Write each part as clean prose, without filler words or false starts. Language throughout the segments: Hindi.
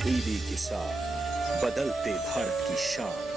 तब्दीली के साथ बदलते भारत की शान।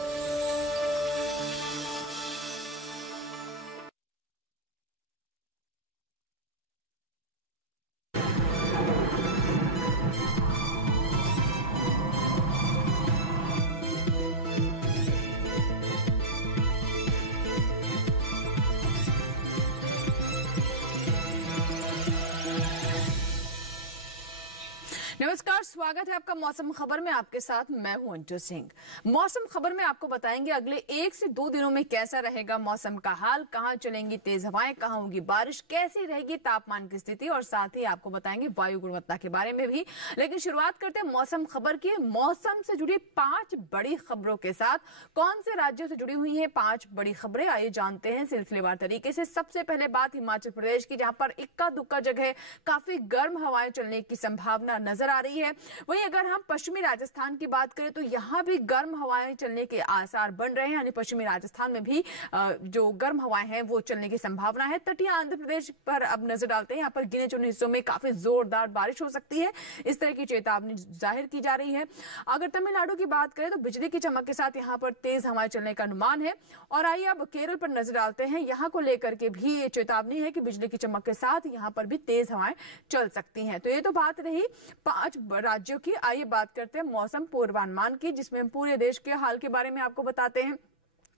नमस्कार, स्वागत है आपका मौसम खबर में। आपके साथ मैं हूं अंजू सिंह। मौसम खबर में आपको बताएंगे अगले 1 से 2 दिनों में कैसा रहेगा मौसम का हाल, कहां चलेंगी तेज हवाएं, कहां होगी बारिश, कैसी रहेगी तापमान की स्थिति, और साथ ही आपको बताएंगे वायु गुणवत्ता के बारे में भी। लेकिन शुरुआत करते हैं मौसम खबर की। मौसम से जुड़ी 5 बड़ी खबरों के साथ। कौन से राज्यों से जुड़ी हुई है 5 बड़ी खबरें, आइए जानते हैं सिलसिलेवार तरीके से। सबसे पहले बात हिमाचल प्रदेश की, जहां पर इक्का दुक्का जगह काफी गर्म हवाएं चलने की संभावना नजर आ रही है। वहीं अगर हम पश्चिमी राजस्थान की बात करें तो यहां भी गर्म हवाएं चलने के आसार बन रहे हैं, यानी पश्चिमी राजस्थान में भी जो गर्म हवाएं हैं वो चलने की संभावना है। तटीय आंध्र प्रदेश पर अब नजर डालते हैं, यहां पर गिने चुने हिस्सों में काफी जोरदार बारिश हो सकती है, इस तरह की चेतावनी जाहिर की जा रही है। अगर तमिलनाडु की बात करें तो बिजली की चमक के साथ यहां पर तेज हवाएं चलने का अनुमान है। और आइए अब केरल पर नजर डालते हैं, यहां को लेकर के भी ये चेतावनी है कि बिजली की चमक के साथ यहां पर भी तेज हवाएं चल सकती हैं। तो ये तो बात रही 5 राज्यों की। आइए बात करते हैं मौसम पूर्वानुमान की, जिसमें हम पूरे देश के हाल के बारे में आपको बताते हैं।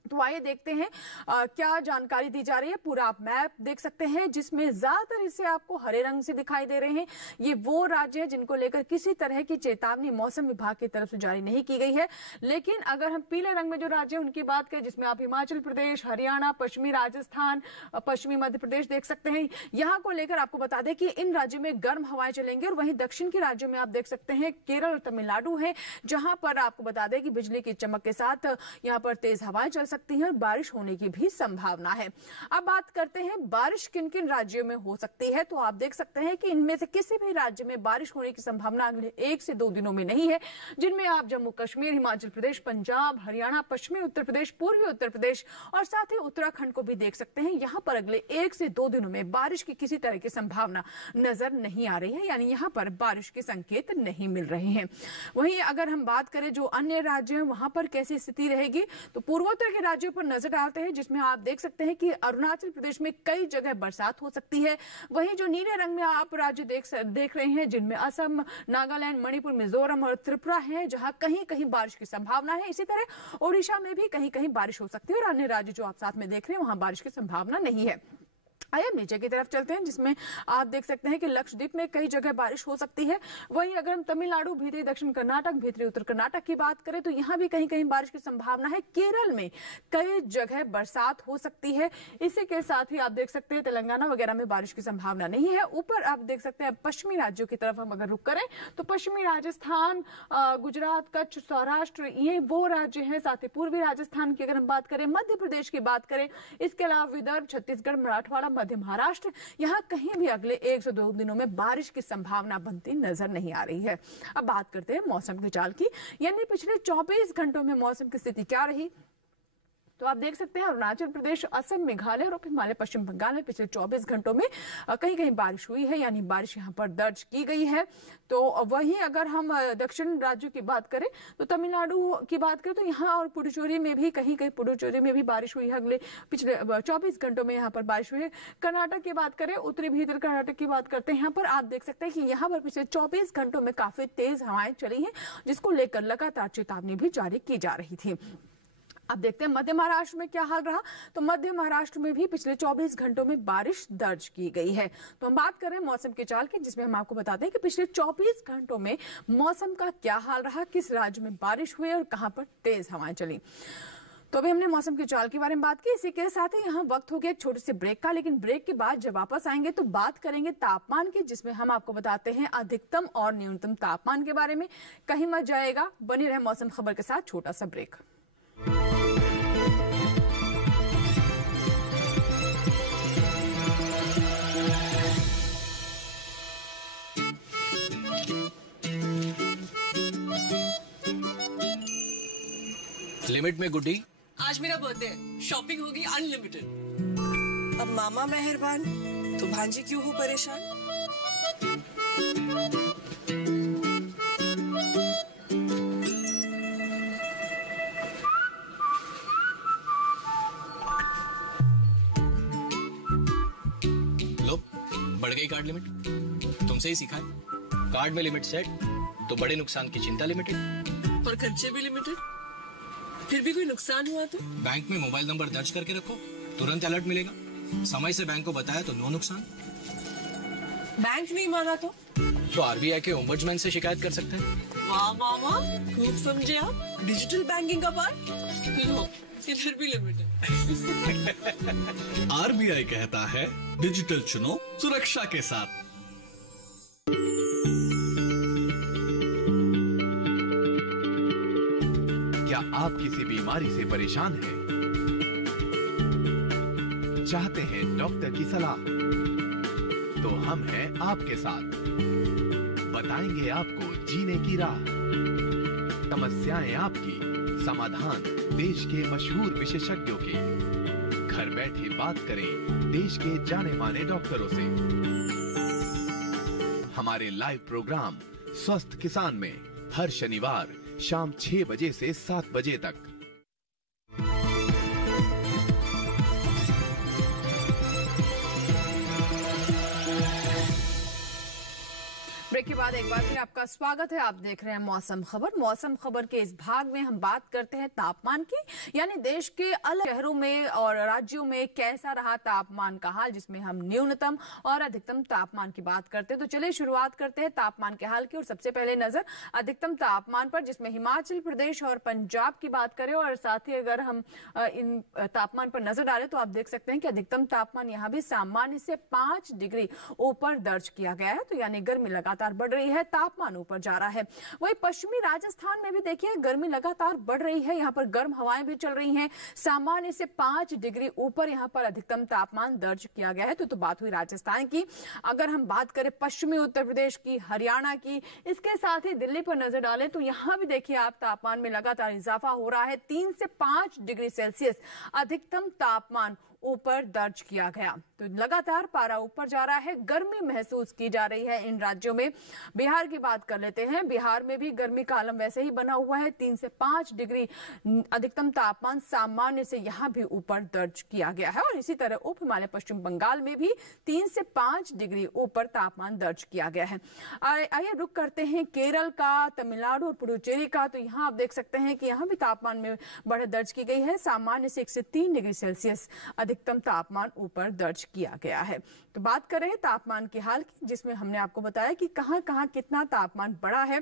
तो आइए देखते हैं क्या जानकारी दी जा रही है। पूरा आप मैप देख सकते हैं, जिसमें ज्यादातर हिस्से आपको हरे रंग से दिखाई दे रहे हैं। ये वो राज्य है जिनको लेकर किसी तरह की चेतावनी मौसम विभाग की तरफ से जारी नहीं की गई है। लेकिन अगर हम पीले रंग में जो राज्य है उनकी बात करें, जिसमें आप हिमाचल प्रदेश, हरियाणा, पश्चिमी राजस्थान, पश्चिमी मध्य प्रदेश देख सकते हैं, यहाँ को लेकर आपको बता दें कि इन राज्यों में गर्म हवाएं चलेंगी। और वहीं दक्षिण के राज्यों में आप देख सकते हैं केरल और तमिलनाडु है, जहां पर आपको बता दें कि बिजली की चमक के साथ यहाँ पर तेज हवाएं चल सकती है और बारिश होने की भी संभावना है। अब बात करते हैं बारिश किन किन राज्यों में हो सकती है। तो आप देख सकते हैं कि इनमें से किसी भी राज्य में बारिश होने की संभावना अगले 1 से 2 दिनों में नहीं है, जिनमें आप जम्मू कश्मीर, हिमाचल प्रदेश, पंजाब, हरियाणा, पश्चिमी उत्तर प्रदेश, पूर्वी उत्तर प्रदेश और साथ ही उत्तराखंड को भी देख सकते हैं। यहाँ पर अगले 1 से 2 दिनों में बारिश की किसी तरह की संभावना नजर नहीं आ रही है, यानी यहाँ पर बारिश के संकेत नहीं मिल रहे हैं। वहीं अगर हम बात करें जो अन्य राज्य हैं वहां पर कैसी स्थिति रहेगी, तो पूर्वोत्तर के राज्यों पर नजर डालते हैं, जिसमें आप देख सकते हैं कि अरुणाचल प्रदेश में कई जगह बरसात हो सकती है। वहीं जो नीले रंग में आप राज्य देख रहे हैं, जिनमें असम, नागालैंड, मणिपुर, मिजोरम और त्रिपुरा है, जहां कहीं कहीं बारिश की संभावना है। इसी तरह ओडिशा में भी कहीं कहीं बारिश हो सकती है। और अन्य राज्य जो आप साथ में देख रहे हैं वहां बारिश की संभावना नहीं है। आइए नीचे की तरफ चलते हैं, जिसमें आप देख सकते हैं कि लक्षद्वीप में कई जगह बारिश हो सकती है। वहीं अगर हम तमिलनाडु, भीतरी दक्षिण कर्नाटक, भीतरी उत्तर कर्नाटक की बात करें तो यहाँ भी कहीं कहीं बारिश की संभावना है। केरल में कई जगह बरसात हो सकती है। इसी के साथ ही आप देख सकते हैं तेलंगाना वगैरह में बारिश की संभावना नहीं है। ऊपर आप देख सकते हैं पश्चिमी राज्यों की तरफ हम अगर रुक करें तो पश्चिमी राजस्थान, गुजरात, कच्छ, सौराष्ट्र, ये वो राज्य है। साथ ही पूर्वी राजस्थान की अगर हम बात करें, मध्य प्रदेश की बात करें, इसके अलावा विदर्भ, छत्तीसगढ़, मराठवाड़ा, मध्य महाराष्ट्र, यहाँ कहीं भी अगले 1 से 2 दिनों में बारिश की संभावना बनती नजर नहीं आ रही है। अब बात करते हैं मौसम की चाल की, यानी पिछले 24 घंटों में मौसम की स्थिति क्या रही। तो आप देख सकते हैं अरुणाचल प्रदेश, असम, मेघालय और हिमालय, पश्चिम बंगाल में पिछले 24 घंटों में कहीं कहीं बारिश हुई है, यानी बारिश यहां पर दर्ज की गई है। तो वहीं अगर हम दक्षिण राज्यों की बात करें तो तमिलनाडु की बात करें तो यहाँ और पुडुचेरी में भी कहीं कहीं पुडुचेरी में भी बारिश हुई है। अगले पिछले 24 घंटों में यहाँ पर बारिश हुई है। कर्नाटक की बात करें, उत्तरी भीतर कर्नाटक की बात करते हैं, यहाँ पर आप देख सकते हैं कि यहाँ पर पिछले 24 घंटों में काफी तेज हवाएं चली हैं, जिसको लेकर लगातार चेतावनी भी जारी की जा रही थी। अब देखते हैं मध्य महाराष्ट्र में क्या हाल रहा। तो मध्य महाराष्ट्र में भी पिछले 24 घंटों में बारिश दर्ज की गई है। तो हम बात कर रहे हैं मौसम की चाल की, जिसमें हम आपको बताते हैं कि पिछले 24 घंटों में मौसम का क्या हाल रहा, किस राज्य में बारिश हुई और कहां पर तेज हवाएं चली। तो अभी हमने मौसम की चाल के बारे में बात की। इसी के साथ ही यहाँ वक्त हो गया एक छोटे से ब्रेक का, लेकिन ब्रेक के बाद जब वापस आएंगे तो बात करेंगे तापमान की, जिसमें हम आपको बताते हैं अधिकतम और न्यूनतम तापमान के बारे में। कहीं मत जाएगा, बने रहे मौसम खबर के साथ। छोटा सा ब्रेक। लिमिट में गुड्डी। आज मेरा बर्थडे है, शॉपिंग होगी अनलिमिटेड। अब मामा मेहरबान तो भांजी क्यों हो परेशान। गई कार्ड लिमिट। तुमसे ही सीखा है। कार्ड में लिमिट सेट तो बड़े नुकसान की चिंता लिमिटेड और खर्चे भी लिमिटेड। फिर भी कोई नुकसान हुआ तो बैंक में मोबाइल नंबर दर्ज करके रखो, तुरंत अलर्ट मिलेगा। समय से बैंक को बताया तो नो नुकसान। बैंक नहीं माना तो आरबीआई के ओम्बड्समैन से शिकायत कर सकते हैं। वाह वाह वाह, खूब समझे आप। डिजिटल बैंकिंग का पार्ट लो, इधर भी लिमिटेड। आरबीआई कहता है डिजिटल चुनो सुरक्षा के साथ। क्या आप किसी बीमारी से परेशान हैं? चाहते हैं डॉक्टर की सलाह? तो हम हैं आपके साथ, बताएंगे आपको जीने की राह। समस्याएं आपकी, समाधान देश के मशहूर विशेषज्ञों के। घर बैठे बात करें देश के जाने माने डॉक्टरों से। हमारे लाइव प्रोग्राम स्वस्थ किसान में हर शनिवार शाम 6 बजे से 7 बजे तक। ब्रेक के बाद एक बार फिर आपका स्वागत है। आप देख रहे हैं मौसम खबर। मौसम खबर के इस भाग में हम बात करते हैं तापमान की, यानी देश के अलग शहरों में और राज्यों में कैसा रहा तापमान का हाल, जिसमें हम न्यूनतम और अधिकतम तापमान की बात करते हैं। तो चलिए शुरुआत करते हैं तापमान के हाल की। और सबसे पहले नजर अधिकतम तापमान पर, जिसमें हिमाचल प्रदेश और पंजाब की बात करें और साथ ही अगर हम इन तापमान पर नजर डालें तो आप देख सकते हैं कि अधिकतम तापमान यहाँ भी सामान्य से 5 डिग्री ऊपर दर्ज किया गया है। तो यानी गर्मी लगातार बढ़ रही है, तापमान ऊपर जा रहा है। वहीं पश्चिमी राजस्थान में भी देखिए गर्मी लगातार बढ़ रही है, यहाँ पर गर्म हवाएं भी चल रही हैं। सामान्य से 5 डिग्री ऊपर यहाँ पर अधिकतम तापमान दर्ज किया गया है। तो बात हुई राजस्थान की। अगर हम बात करें पश्चिमी उत्तर प्रदेश की, हरियाणा की, इसके साथ ही दिल्ली पर नजर डालें तो यहाँ भी देखिए आप तापमान में लगातार इजाफा हो रहा है। 3 से 5 डिग्री सेल्सियस अधिकतम तापमान ऊपर दर्ज किया गया। तो लगातार पारा ऊपर जा रहा है, गर्मी महसूस की जा रही है इन राज्यों में। बिहार की बात कर लेते हैं। बिहार में भी गर्मी का आलम वैसे ही बना हुआ है। 3 से 5 डिग्री अधिकतम तापमान सामान्य से यहाँ भी ऊपर दर्ज किया गया है। और इसी तरह उप हिमालय पश्चिम बंगाल में भी 3 से 5 डिग्री ऊपर तापमान दर्ज किया गया है। आइए रुक करते हैं केरल का, तमिलनाडु और पुडुचेरी का। तो यहाँ आप देख सकते हैं कि यहाँ भी तापमान में बढ़त दर्ज की गई है। सामान्य से 1 से 3 डिग्री सेल्सियस अधिकतम तापमान ऊपर दर्ज किया गया है। तो बात कर रहे हैं तापमान के हाल की, जिसमें हमने आपको बताया कि कहां-कहां कितना तापमान बढ़ा है।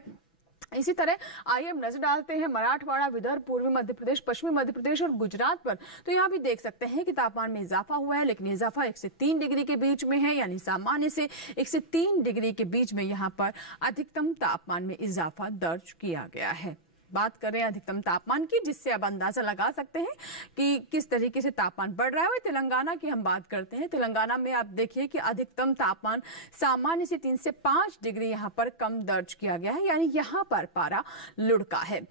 इसी तरह आइए हम नजर डालते हैं मराठवाड़ा, विदर्भ, पूर्वी मध्य प्रदेश, पश्चिमी मध्य प्रदेश और गुजरात पर। तो यहाँ भी देख सकते हैं कि तापमान में इजाफा हुआ है, लेकिन इजाफा 1 से 3 डिग्री के बीच में है, यानी सामान्य से 1 से 3 डिग्री के बीच में यहाँ पर अधिकतम तापमान में इजाफा दर्ज किया गया है। बात कर रहे हैं अधिकतम तापमान की, जिससे अब अंदाजा लगा सकते हैं कि किस तरीके से तापमान बढ़ रहा है। तेलंगाना की हम बात करते हैं। तेलंगाना में आप देखिए कि अधिकतम तापमान सामान्य से 3 से 5 डिग्री यहाँ पर कम दर्ज किया गया है, यानी यहाँ पर पारा लुढ़का है।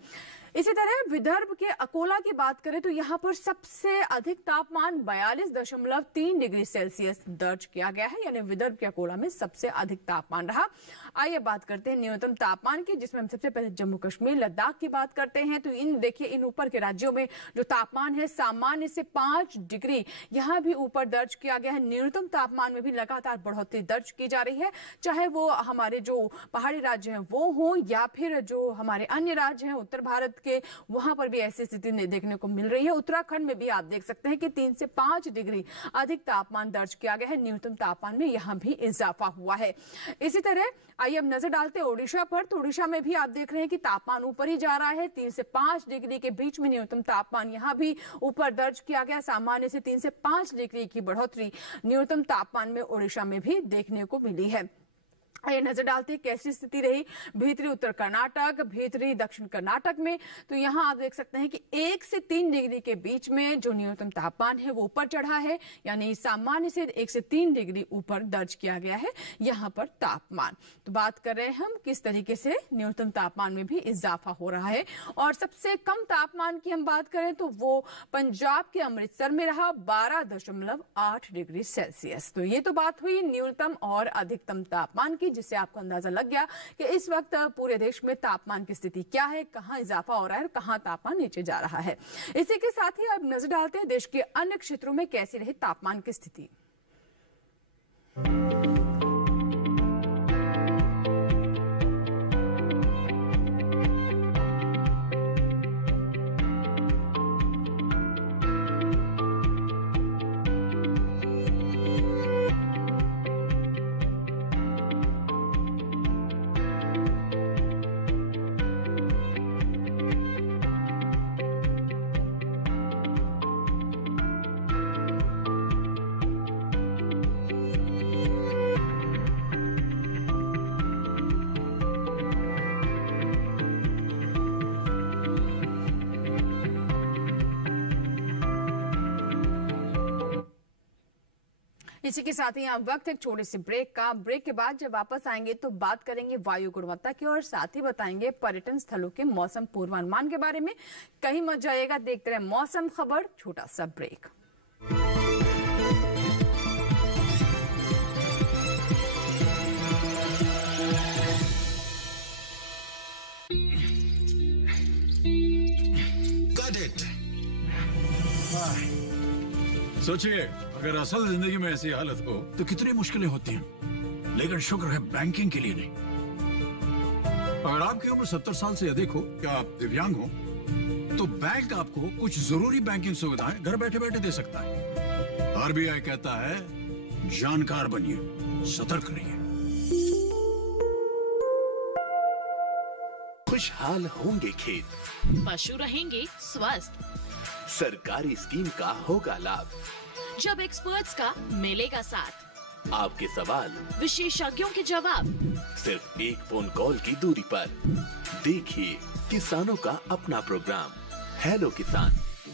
इसी तरह विदर्भ के अकोला की बात करें तो यहाँ पर सबसे अधिक तापमान 42.3 डिग्री सेल्सियस दर्ज किया गया है, यानी विदर्भ के अकोला में सबसे अधिक तापमान रहा। आइए बात करते हैं न्यूनतम तापमान की, जिसमें हम सबसे पहले जम्मू कश्मीर, लद्दाख की बात करते हैं। तो इन देखिए इन ऊपर के राज्यों में जो तापमान है सामान्य से 5 डिग्री यहाँ भी ऊपर दर्ज किया गया है। न्यूनतम तापमान में भी लगातार बढ़ोतरी दर्ज की जा रही है, चाहे वो हमारे जो पहाड़ी राज्य हैं वो हो या फिर जो हमारे अन्य राज्य हैं उत्तर भारत के, वहां पर भी ऐसी स्थिति देखने को मिल रही है। उत्तराखंड में भी आप देख सकते हैं कि 3 से 5 डिग्री अधिक तापमान दर्ज किया गया है। न्यूनतम तापमान में यहाँ भी इजाफा हुआ है। इसी तरह आइए हम नजर डालते हैं ओडिशा पर। तो ओडिशा में भी आप देख रहे हैं कि तापमान ऊपर ही जा रहा है। 3 से 5 डिग्री के बीच में न्यूनतम तापमान यहाँ भी ऊपर दर्ज किया गया। सामान्य से 3 से 5 डिग्री की बढ़ोतरी न्यूनतम तापमान में ओडिशा में भी देखने को मिली है। आइए नजर डालते हैं कैसी स्थिति रही भीतरी उत्तर कर्नाटक, भीतरी दक्षिण कर्नाटक में। तो यहाँ आप देख सकते हैं कि 1 से 3 डिग्री के बीच में जो न्यूनतम तापमान है वो ऊपर चढ़ा है, यानी सामान्य से 1 से 3 डिग्री ऊपर दर्ज किया गया है यहाँ पर तापमान। तो बात कर रहे हैं हम किस तरीके से न्यूनतम तापमान में भी इजाफा हो रहा है। और सबसे कम तापमान की हम बात करें तो वो पंजाब के अमृतसर में रहा 12.8 डिग्री सेल्सियस। तो ये तो बात हुई न्यूनतम और अधिकतम तापमान की, जिससे आपको अंदाजा लग गया कि इस वक्त पूरे देश में तापमान की स्थिति क्या है, कहां इजाफा हो रहा है और कहां तापमान नीचे जा रहा है। इसी के साथ ही अब नजर डालते हैं देश के अन्य क्षेत्रों में कैसी रही तापमान की स्थिति। इसी के साथ ही यहाँ वक्त एक छोटे से ब्रेक का। ब्रेक के बाद जब वापस आएंगे तो बात करेंगे वायु गुणवत्ता की और साथ ही बताएंगे पर्यटन स्थलों के मौसम पूर्वानुमान के बारे में। कहीं मत जाइएगा, देखते रहे मौसम खबर। छोटा सा ब्रेक। सोचिए, अगर असल जिंदगी में ऐसी हालत हो तो कितनी मुश्किलें होती हैं, लेकिन शुक्र है बैंकिंग के लिए नहीं। अगर आपकी उम्र 70 साल से अधिक हो या आप दिव्यांग हो तो बैंक आपको कुछ जरूरी बैंकिंग सुविधाएं घर बैठे बैठे दे सकता है। आरबीआई कहता है जानकार बनिए, सतर्क रहिए। खुशहाल होंगे खेत, पशु रहेंगे स्वस्थ, सरकारी स्कीम का होगा लाभ, जब एक्सपर्ट्स का मिलेगा साथ, आपके सवाल विशेषज्ञों के जवाब, सिर्फ एक फोन कॉल की दूरी पर। देखिए किसानों का अपना प्रोग्राम हेलो किसान,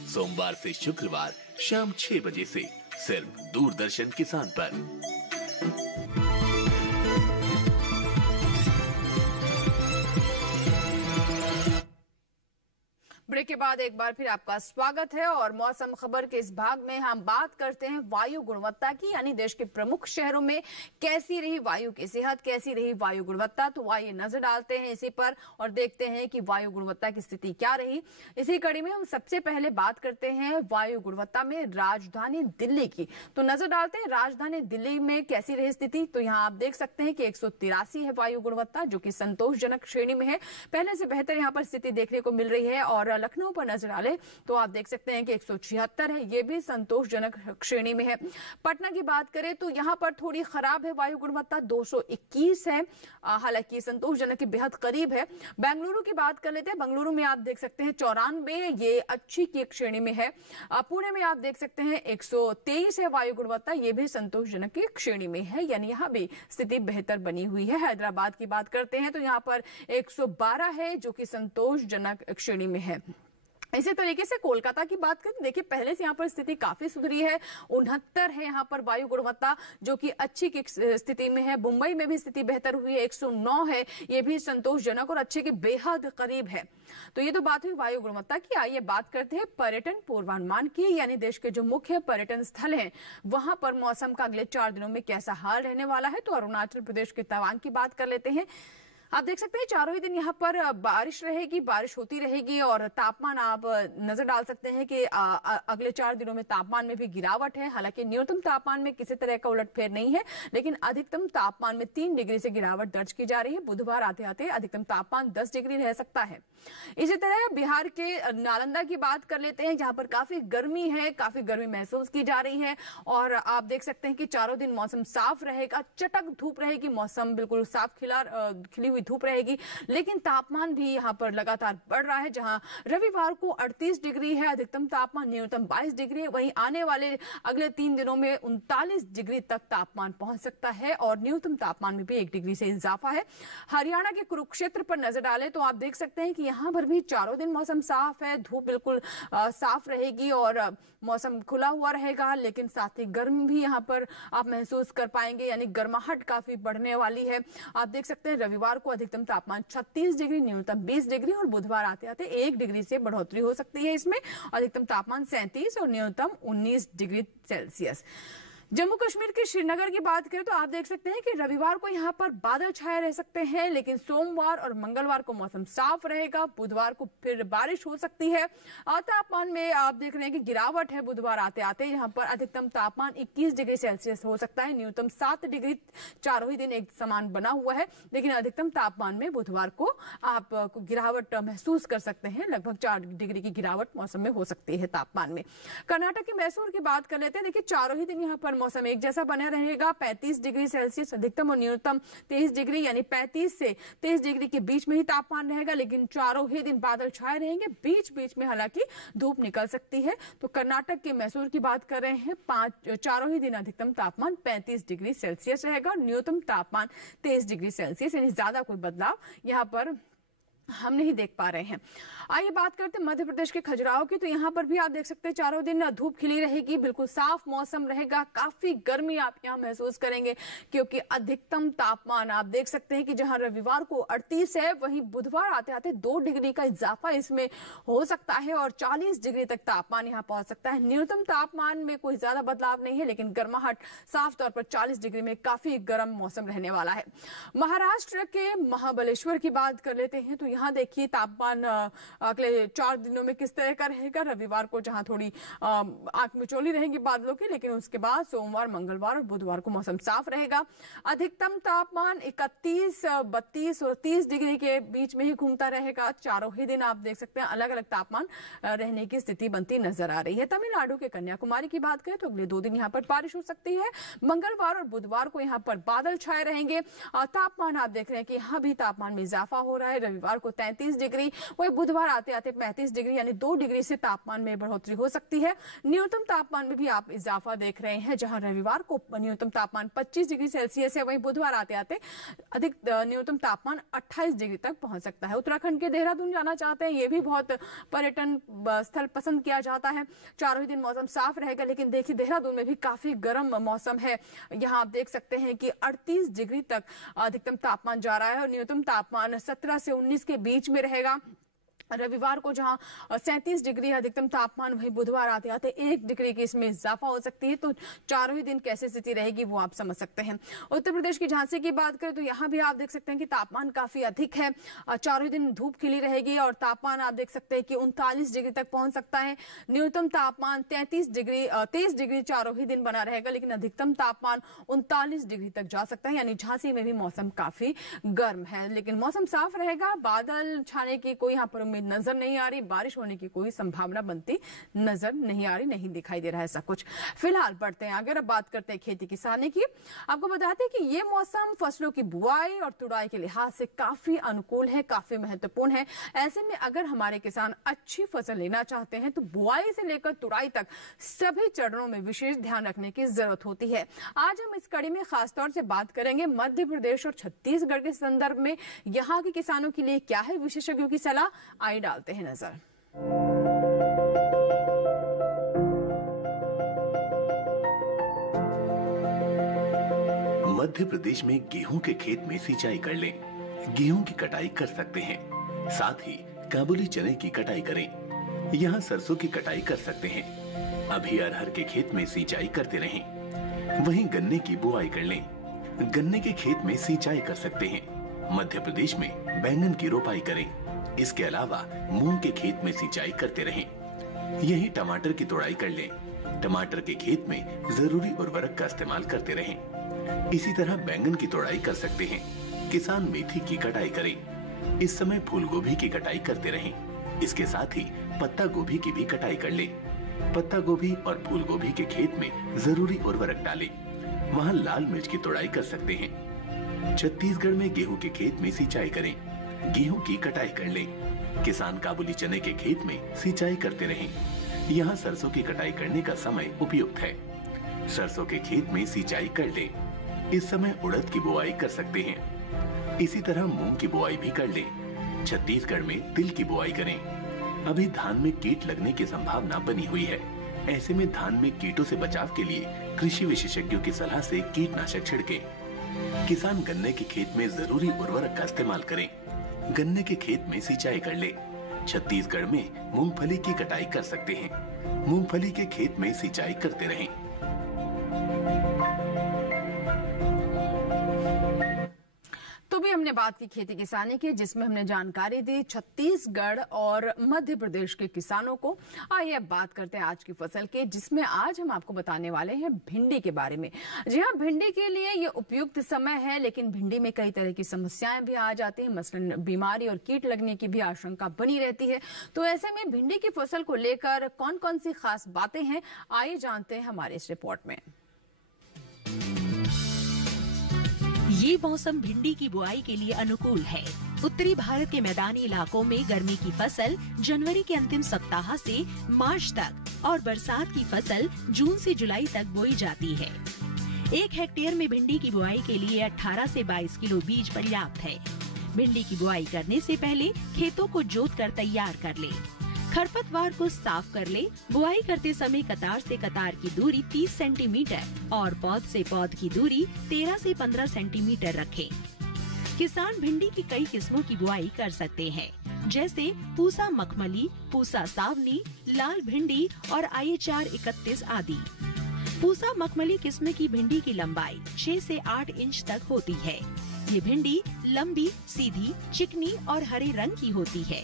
सोमवार से शुक्रवार शाम 6 बजे से सिर्फ दूरदर्शन किसान पर। ब्रेक के बाद एक बार फिर आपका स्वागत है और मौसम खबर के इस भाग में हम बात करते हैं वायु गुणवत्ता की, यानी देश के प्रमुख शहरों में कैसी रही वायु की सेहत, कैसी रही वायु गुणवत्ता। तो आइए नजर डालते हैं इसी पर और देखते हैं कि वायु गुणवत्ता की स्थिति क्या रही। इसी कड़ी में हम सबसे पहले बात करते हैं वायु गुणवत्ता में राजधानी दिल्ली की। तो नजर डालते हैं राजधानी दिल्ली में कैसी रही स्थिति। तो यहाँ आप देख सकते हैं कि 183 है वायु गुणवत्ता, जो कि संतोषजनक श्रेणी में है। पहले से बेहतर यहाँ पर स्थिति देखने को मिल रही है। और लखनऊ पर नजर डाले तो आप देख सकते हैं कि 176 है, ये भी संतोषजनक श्रेणी में है। पटना की बात करें तो यहाँ पर थोड़ी खराब है वायु गुणवत्ता, 221 है, हालांकि संतोषजनक के बेहद करीब है। बेंगलुरु की बात कर लेते हैं, बेंगलुरु में आप देख सकते हैं 94, ये अच्छी की एक श्रेणी में है। पुणे में आप देख सकते हैं 123 है वायु गुणवत्ता, ये भी संतोषजनक की श्रेणी में है, यानी यहाँ भी स्थिति बेहतर बनी हुई है। हैदराबाद की बात करते हैं तो यहाँ पर 112 है, जो कि संतोषजनक श्रेणी में है। इसी तरीके से कोलकाता की बात करें, देखिए पहले से यहाँ पर स्थिति काफी सुधरी है, 69 है यहाँ पर वायु गुणवत्ता, जो कि अच्छी की स्थिति में है। मुंबई में भी स्थिति बेहतर हुई है, 109 है, ये भी संतोषजनक और अच्छे के बेहद करीब है। तो ये तो बात हुई वायु गुणवत्ता की। आइए बात करते हैं पर्यटन पूर्वानुमान की, यानी देश के जो मुख्य पर्यटन स्थल हैं वहां पर मौसम का अगले 4 दिनों में कैसा हाल रहने वाला है। तो अरुणाचल प्रदेश के तवांग की बात कर लेते हैं। आप देख सकते हैं चारों ही दिन यहाँ पर बारिश रहेगी, बारिश होती रहेगी और तापमान आप नजर डाल सकते हैं कि अगले 4 दिनों में तापमान में भी गिरावट है। हालांकि न्यूनतम तापमान में किसी तरह का उलटफेर नहीं है, लेकिन अधिकतम तापमान में 3 डिग्री से गिरावट दर्ज की जा रही है। बुधवार आते आते अधिकतम तापमान 10 डिग्री रह सकता है। इसी तरह बिहार के नालंदा की बात कर लेते हैं, जहां पर काफी गर्मी है, काफी गर्मी महसूस की जा रही है। और आप देख सकते हैं कि चारों दिन मौसम साफ रहेगा, चटक धूप रहेगी, मौसम बिल्कुल साफ खिली धूप रहेगी, लेकिन तापमान भी यहाँ पर लगातार बढ़ रहा है। जहां रविवार को 38 डिग्री है अधिकतम तापमान, न्यूनतम 22 डिग्री है। वहीं आने वाले अगले 3 दिनों में 39 डिग्री तक तापमान पहुंच सकता है और न्यूनतम तापमान में भी 1 डिग्री से इजाफा है। हरियाणा के कुरुक्षेत्र पर नजर डालें तो आप देख सकते हैं कि यहाँ पर भी चारों दिन मौसम साफ है, धूप बिल्कुल साफ रहेगी और मौसम खुला हुआ रहेगा, लेकिन साथ ही गर्म भी यहाँ पर आप महसूस कर पाएंगे, यानी गर्माहट काफी बढ़ने वाली है। आप देख सकते हैं रविवार को अधिकतम तापमान 36 डिग्री, न्यूनतम 20 डिग्री और बुधवार आते आते 1 डिग्री से बढ़ोतरी हो सकती है इसमें। अधिकतम तापमान 37 और न्यूनतम 19 डिग्री सेल्सियस। जम्मू कश्मीर के श्रीनगर की बात करें तो आप देख सकते हैं कि रविवार को यहाँ पर बादल छाए रह सकते हैं, लेकिन सोमवार और मंगलवार को मौसम साफ रहेगा। बुधवार को फिर बारिश हो सकती है। तापमान में आप देख रहे हैं कि गिरावट है बुधवार आते आते। यहाँ पर अधिकतम तापमान 21 डिग्री सेल्सियस हो सकता है, न्यूनतम 7 डिग्री। चारों ही दिन एक समान बना हुआ है, लेकिन अधिकतम तापमान में बुधवार को आप गिरावट महसूस कर सकते हैं। लगभग 4 डिग्री की गिरावट मौसम में हो सकती है तापमान में। कर्नाटक के मैसूर की बात कर लेते हैं। देखिए चारों ही दिन यहाँ पर मौसम एक जैसा बना रहेगा, 35 डिग्री सेल्सियस अधिकतम और न्यूनतम 23 डिग्री, यानी 35 से 23 डिग्री के बीच में ही तापमान रहेगा। लेकिन चारों ही दिन बादल छाए रहेंगे, बीच बीच में हालांकि धूप निकल सकती है। तो कर्नाटक के मैसूर की बात कर रहे हैं, चारों ही दिन अधिकतम तापमान 35 डिग्री सेल्सियस रहेगा और न्यूनतम तापमान 23 डिग्री सेल्सियस, यानी ज्यादा कोई बदलाव यहाँ पर हम नहीं देख पा रहे हैं। आइए बात करते हैं मध्य प्रदेश के खजुराहो की। तो यहाँ पर भी आप देख सकते हैं चारों दिन धूप खिली रहेगी, बिल्कुल साफ मौसम रहेगा, काफी गर्मी आप यहाँ महसूस करेंगे क्योंकि अधिकतम तापमान आप देख सकते हैं कि जहाँ रविवार को 38 है, वहीं बुधवार आते आते 2 डिग्री का इजाफा इसमें हो सकता है और 40 डिग्री तक तापमान यहाँ पहुंच सकता है। न्यूनतम तापमान में कोई ज्यादा बदलाव नहीं है, लेकिन गर्माहट साफ तौर पर 40 डिग्री में काफी गर्म मौसम रहने वाला है। महाराष्ट्र के महाबलेश्वर की बात कर लेते हैं। तो यहाँ देखिए तापमान अगले 4 दिनों में किस तरह का रहेगा। रविवार को जहां थोड़ी आंख मिचौली रहेगी बादलों की, लेकिन उसके बाद सोमवार, मंगलवार और बुधवार को मौसम साफ रहेगा। अधिकतम तापमान 31, 32 और 30 डिग्री के बीच में ही घूमता रहेगा। चारों ही दिन आप देख सकते हैं अलग अलग तापमान रहने की स्थिति बनती नजर आ रही है। तमिलनाडु के कन्याकुमारी की बात करें तो अगले 2 दिन यहाँ पर बारिश हो सकती है। मंगलवार और बुधवार को यहाँ पर बादल छाए रहेंगे। तापमान आप देख रहे हैं कि यहाँ भी तापमान में इजाफा हो रहा है। रविवार को 33 डिग्री, वही बुधवार आते आते 35 डिग्री यानी 2 डिग्री से तापमान में बढ़ोतरी हो सकती है। न्यूनतम तापमान में भी आप इजाफा देख रहे हैं, जहां रविवार को न्यूनतम तापमान 25 डिग्री सेल्सियस है, वहीं बुधवार आते आते अधिक न्यूनतम तापमान 28 डिग्री तक पहुंच सकता है। उत्तराखंड के देहरादून जाना चाहते हैं, ये भी बहुत पर्यटन स्थल पसंद किया जाता है। चारों ही दिन मौसम साफ रहेगा, लेकिन देखिए देहरादून में भी काफी गर्म मौसम है। यहाँ आप देख सकते हैं कि 38 डिग्री तक अधिकतम तापमान जा रहा है और न्यूनतम तापमान 17 से 19 के बीच में रहेगा। रविवार को जहां 37 डिग्री अधिकतम तापमान, वहीं बुधवार आते आते 1 डिग्री की इसमें इजाफा हो सकती है। तो चारों ही दिन कैसे स्थिति रहेगी वो आप समझ सकते हैं। उत्तर प्रदेश की झांसी की बात करें तो यहाँ भी आप देख सकते हैं कि तापमान काफी अधिक है। चारों ही दिन धूप खिली रहेगी और तापमान आप देख सकते हैं कि 39 डिग्री तक पहुंच सकता है। न्यूनतम तापमान 23 डिग्री चारों ही दिन बना रहेगा, लेकिन अधिकतम तापमान 39 डिग्री तक जा सकता है। यानी झांसी में भी मौसम काफी गर्म है, लेकिन मौसम साफ रहेगा। बादल छाने की कोई यहाँ पर नजर नहीं आ रही, बारिश होने की कोई संभावना बनती नजर नहीं आ रही, नहीं दिखाई दे रहा है ऐसा कुछ। फिलहाल बढ़ते हैं आगे, अब बात करते हैं खेती किसानी की। आपको बताते हैं कि ये मौसम फसलों की बुआई और तुड़ाई के लिहाज से काफी अनुकूल है, काफी महत्वपूर्ण है। ऐसे में अगर हमारे किसान अच्छी फसल लेना चाहते हैं तो बुआई से लेकर तुड़ाई तक सभी चरणों में विशेष ध्यान रखने की जरूरत होती है। आज हम इस कड़ी में खासतौर से बात करेंगे मध्य प्रदेश और छत्तीसगढ़ के संदर्भ में यहाँ के किसानों के लिए क्या है विशेषज्ञों की सलाह, आइए डालते हैं नजर। मध्य प्रदेश में गेहूं के खेत में सिंचाई कर लें, गेहूं की कटाई कर सकते हैं। साथ ही काबुली चने की कटाई करें। यहाँ सरसों की कटाई कर सकते हैं। अभी अरहर के खेत में सिंचाई करते रहें। वहीं गन्ने की बुआई कर लें। गन्ने के खेत में सिंचाई कर सकते हैं। मध्य प्रदेश में बैंगन की रोपाई करें। इसके अलावा मूंग के खेत में सिंचाई करते रहें। यही टमाटर की तोड़ाई कर लें। टमाटर के खेत में जरूरी उर्वरक का इस्तेमाल करते रहें। इसी तरह बैंगन की तोड़ाई कर सकते हैं। किसान मेथी की कटाई करें। इस समय फूल गोभी की कटाई करते रहें। इसके साथ ही पत्ता गोभी की भी कटाई कर लें। पत्ता गोभी और फूल गोभी के खेत में जरूरी उर्वरक डालें। वहाँ लाल मिर्च की तोड़ाई कर सकते हैं। छत्तीसगढ़ में गेहूं के खेत में सिंचाई करें। गेहूं की कटाई कर लें। किसान काबुली चने के खेत में सिंचाई करते रहें। यहाँ सरसों की कटाई करने का समय उपयुक्त है। सरसों के खेत में सिंचाई कर लें। इस समय उड़द की बुआई कर सकते हैं। इसी तरह मूंग की बुआई भी कर लें। छत्तीसगढ़ में तिल की बुआई करें। अभी धान में कीट लगने की संभावना बनी हुई है। ऐसे में धान में कीटों से बचाव के लिए कृषि विशेषज्ञों की सलाह से कीटनाशक छिड़कें। किसान गन्ने के खेत में जरूरी उर्वरक का इस्तेमाल करें। गन्ने के खेत में सिंचाई कर ले। छत्तीसगढ़ में मूंगफली की कटाई कर सकते हैं। मूंगफली के खेत में सिंचाई करते रहें। तो भी हमने बात की खेती किसानी की, जिसमें हमने जानकारी दी छत्तीसगढ़ और मध्य प्रदेश के किसानों को। आइए अब बात करते हैं आज की फसल के, जिसमें आज हम आपको बताने वाले हैं भिंडी के बारे में। जी हाँ, भिंडी के लिए ये उपयुक्त समय है, लेकिन भिंडी में कई तरह की समस्याएं भी आ जाती हैं। मसलन बीमारी और कीट लगने की भी आशंका बनी रहती है। तो ऐसे में भिंडी की फसल को लेकर कौन कौन सी खास बातें हैं, आइए जानते हैं हमारे इस रिपोर्ट में। ये मौसम भिंडी की बुआई के लिए अनुकूल है। उत्तरी भारत के मैदानी इलाकों में गर्मी की फसल जनवरी के अंतिम सप्ताह से मार्च तक और बरसात की फसल जून से जुलाई तक बोई जाती है। 1 हेक्टेयर में भिंडी की बुआई के लिए 18 से 22 किलो बीज पर्याप्त है। भिंडी की बुआई करने से पहले खेतों को जोत कर तैयार कर ले। खरपतवार को साफ कर ले। बुआई करते समय कतार से कतार की दूरी 30 सेंटीमीटर और पौध से पौध की दूरी 13 से 15 सेंटीमीटर रखें। किसान भिंडी की कई किस्मों की बुआई कर सकते हैं, जैसे पूसा मखमली, पूसा सावनी, लाल भिंडी और IHR 31 आदि। पूसा मखमली किस्म की भिंडी की लंबाई 6 से 8 इंच तक होती है। ये भिंडी लंबी, सीधी, चिकनी और हरे रंग की होती है।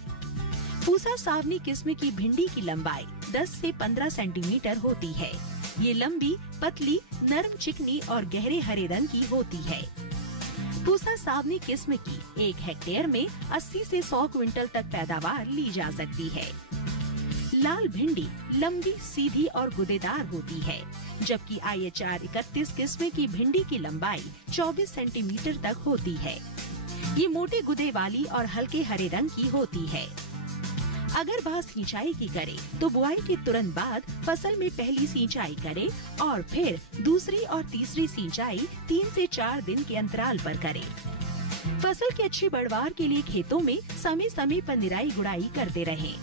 पूसा सावनी किस्म की भिंडी की लंबाई 10 से 15 सेंटीमीटर होती है। ये लंबी, पतली, नरम, चिकनी और गहरे हरे रंग की होती है। पूसा सावनी किस्म की 1 हेक्टेयर में 80 से 100 क्विंटल तक पैदावार ली जा सकती है। लाल भिंडी लंबी, सीधी और गुदेदार होती है, जबकि IHR 31 किस्म की भिंडी की लंबाई 24 सेंटीमीटर तक होती है। ये मोटे गुदे वाली और हल्के हरे रंग की होती है। अगर बात सिंचाई की करें तो बुआई के तुरंत बाद फसल में पहली सिंचाई करें और फिर दूसरी और तीसरी सिंचाई 3 से 4 दिन के अंतराल पर करें। फसल की अच्छी पैदावार के लिए खेतों में समय समय पर निराई गुड़ाई करते रहें।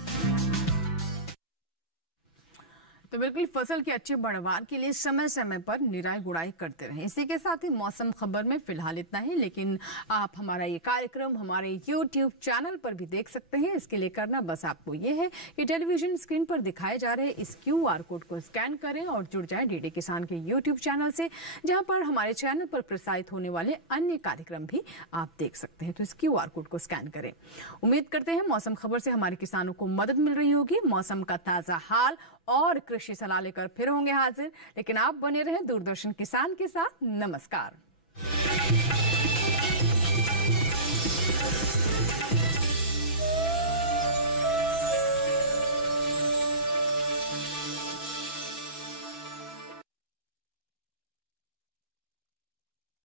तो बिल्कुल फसल की अच्छी पैदावार के लिए समय समय पर निराई गुड़ाई करते रहें। इसी के साथ ही मौसम खबर में फिलहाल इतना ही, लेकिन आप हमारा ये कार्यक्रम हमारे YouTube चैनल पर भी देख सकते हैं। इसके लिए करना बस आपको ये है कि टेलीविजन स्क्रीन पर दिखाए जा रहे इस QR कोड को स्कैन करें और जुड़ जाएं DD किसान के YouTube चैनल से, जहां पर हमारे चैनल पर प्रसारित होने वाले अन्य कार्यक्रम भी आप देख सकते हैं। तो इस QR कोड को स्कैन करें। उम्मीद करते हैं मौसम खबर से हमारे किसानों को मदद मिल रही होगी। मौसम का ताजा हाल और कृषि सलाह लेकर फिर होंगे हाजिर, लेकिन आप बने रहें दूरदर्शन किसान के साथ। नमस्कार।